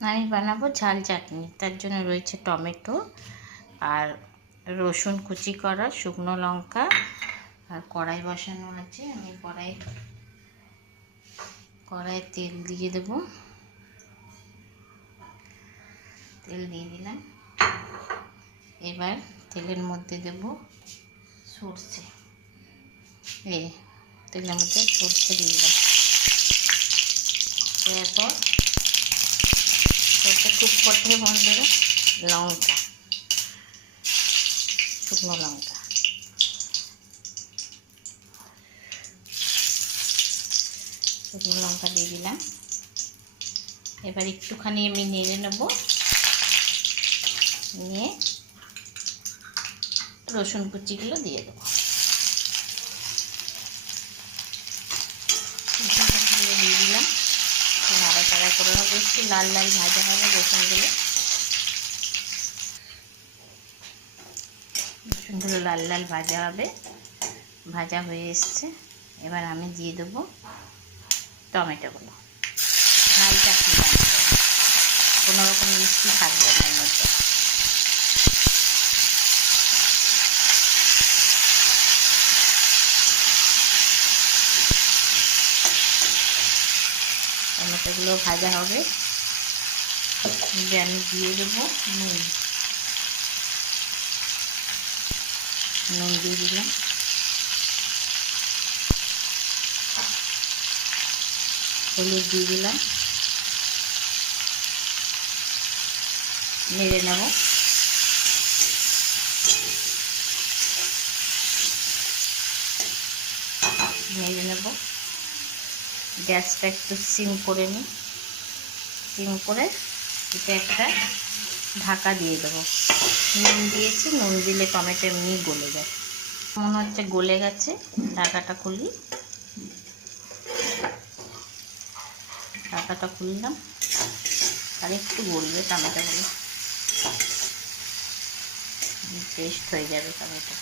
আমি বানাবো ঝাল চাটনি। তার জন্য রয়েছে টমেটো আর রসুন কুচি করা, শুকনো লঙ্কা, আর কড়াই বসানো আছে। আমি কড়াই তেল দিয়ে দেব। তেল দিয়ে দিলাম। এবার তেলের মধ্যে দেব সর্ষে। তেলের মধ্যে সর্ষে দিয়ে দিলাম। এরপর সর্ষে খুব ফোটে বন্ধুরা, লঙ্কা, শুকনো লঙ্কা, শুকনো লঙ্কা দিয়ে দিলাম। এবার একটুখানি আমি নেড়ে নেব। নিয়ে রসুন কুচিগুলো দিয়ে দেবো। রসুন কুচিগুলো দিয়ে দিলাম। নাড়াচাড়া করে হবে, একটু লাল লাল ভাজা হবে রসুনগুলো। রসুনগুলো লাল লাল ভাজা হবে, ভাজা হয়ে এসছে। এবার আমি দিয়ে দেবো টমেটোগুলো। ঝাল চাটনি বানাবো, কোনো রকম মিষ্টি থাকবে না এর মধ্যে। টমেটোগুলো ভাজা হবে। আমি দিয়ে দেবো নুন। নুন দিয়ে দিলাম। হলুদ দিয়ে দিলাম। নেড়ে নেব। নেড়ে নেব। গ্যাসটা একটু সিম করে নিই। সিম করে এটা একটা ঢাকা দিয়ে দেবো। নুন দিয়েছি, নুন দিলে টমেটো এমনি গলে যায়। মনে হচ্ছে গলে গেছে। ঢাকাটা খুলি। ঢাকাটা খুললাম। আর একটু গলবে টমেটোগুলো, পেস্ট হয়ে যাবে টমেটো।